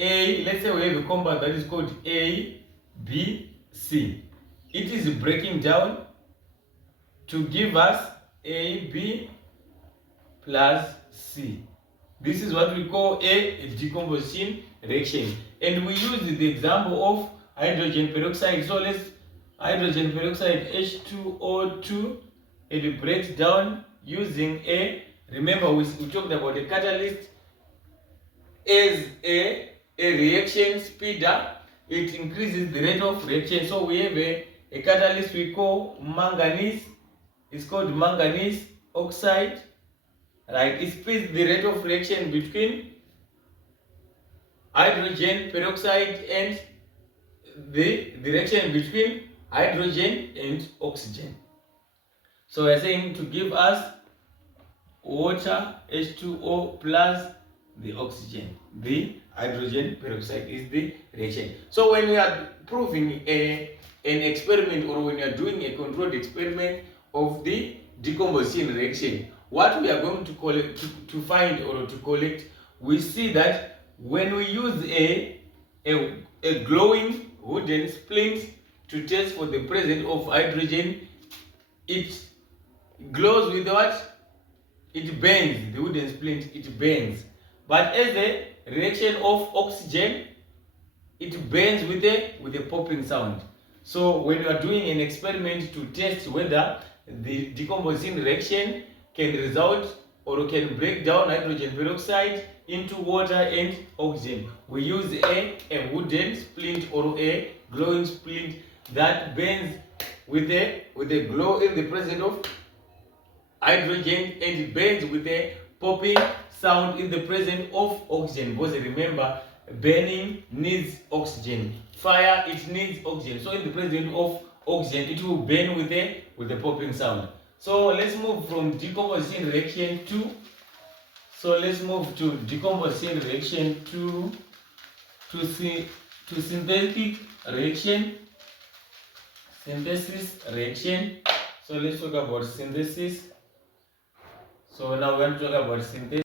let's say we have a compound that is called A, B, C. It is breaking down to give us A, B plus C. This is what we call a decomposition reaction. And we use the example of hydrogen peroxide. So let's hydrogen peroxide H2O2, it breaks down using a, remember we talked about a catalyst as a reaction speeder. It increases the rate of reaction. So we have a catalyst we call manganese. It's called manganese oxide. Right, it speeds the rate of reaction between hydrogen peroxide and the reaction between hydrogen and oxygen. So we're saying to give us water H2O plus the oxygen. The hydrogen peroxide is the reaction. So when we are proving an experiment, or when we are doing a controlled experiment of the decomposition reaction, what we are going to collect, to find or to collect, we see that when we use a glowing wooden splint to test for the presence of hydrogen, it glows with what? It burns. The wooden splint, it burns. But as a reaction of oxygen, it burns with a popping sound. So when you are doing an experiment to test whether the decomposition reaction can result or can break down hydrogen peroxide into water and oxygen, we use a wooden splint or a glowing splint that burns with a glow in the presence of hydrogen, and it burns with a popping sound in the presence of oxygen. Because remember, burning needs oxygen, fire, it needs oxygen. So in the presence of oxygen, it will burn with a popping sound. So let's move from decomposition reaction to, decomposition reaction to synthetic reaction, synthesis reaction. So let's talk about synthesis. So now we're going to talk about synthesis.